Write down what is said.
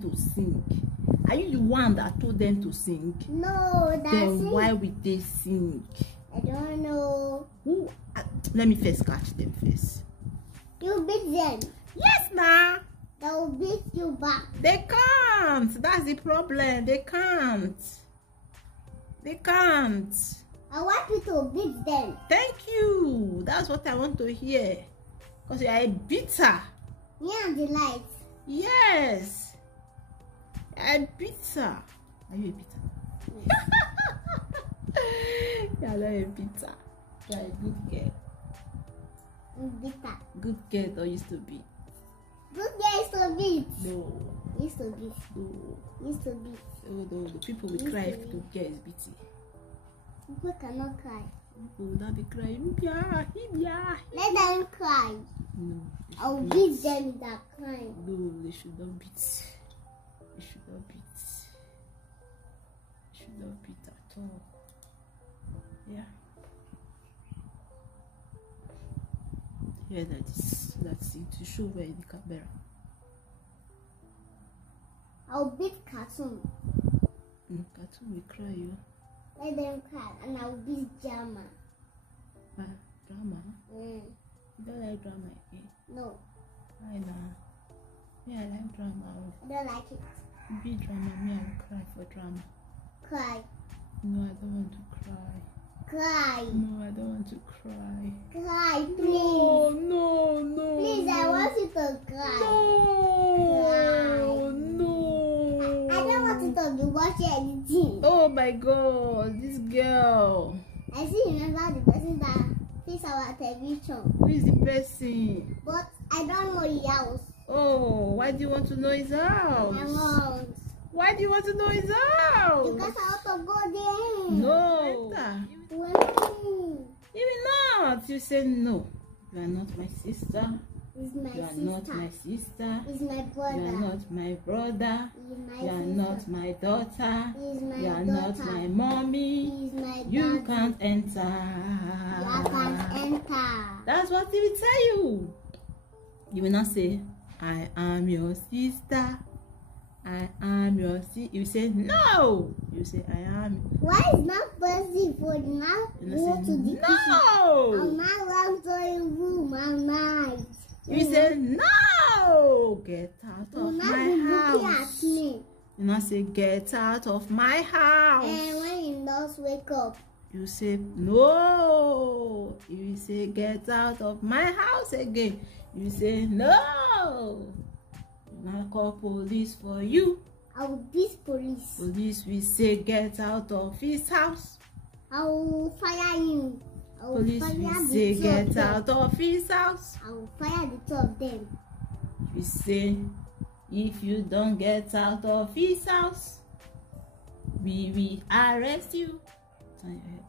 To sing. Are you the one that told them to sing? No, that's then it. Why would they sing? I don't know. Who? Let me first catch them first. You beat them. Yes, ma. They will beat you back. They can't. That's the problem. They can't. They can't. I want you to beat them. Thank you. That's what I want to hear. Because you are a beater. Me and the light. Yes. A bitter. Are you a bitter? You are not a bitter. You are a good girl. Bitter. Good girl that used to be. Good girl used to beat. No. Used to beat. No. Used to beat. Oh, no. The people will cry if good girl is bitty. People cannot cry. People will not be crying. Yeah, yeah. Let them cry. No. I'll beat them with that crying. No, they should not beat. They should not beat. They should not beat at all. Yeah. Yeah, that's it to show where the camera. I'll beat cartoon. Cartoon will cry you. Let them cry and I'll beat drama. Drama? You don't like drama again? No. Why not? Me, I like drama. I don't like it. Be drama, me, I will cry for drama. Cry. No, I don't want to cry. Cry. No, I don't want to cry. Cry, please. No, no, no. Please, I want you to cry. No, no. I don't want you to be watching anything. Oh my God, this girl. I still remember the person that fixed our television. Who is the person? But I don't know his house. Oh, why do you want to know his house? I want. Why do you want to know his house? Because I want to go there. No. When? You will not. You say no. You are not my sister. Is my You are sister. not my sister. Is my brother. You are not my brother. Is my You are sister. not my daughter. Is my You are daughter. not my mommy. Is my You daddy. can't enter. You can't enter. That's what he will tell you. You will not say, I am your sister. I am your sister. You say, no. You say, I am. Why is not busy for now? You Go say, to the kitchen. no. Mama wants to room at night. You say, no. Get out of Mama my be looking at house. me. You not say, get out of my house. And when he does wake up, You say, no. You say, get out of my house again. You say, no. You not call police for you. I will beat police. Police will say, get out of his house. I will fire him. I will Police fire will the say, two of get them. out of his house. I will fire the two of them. You say, if you don't get out of his house, we will arrest you. Turn your head.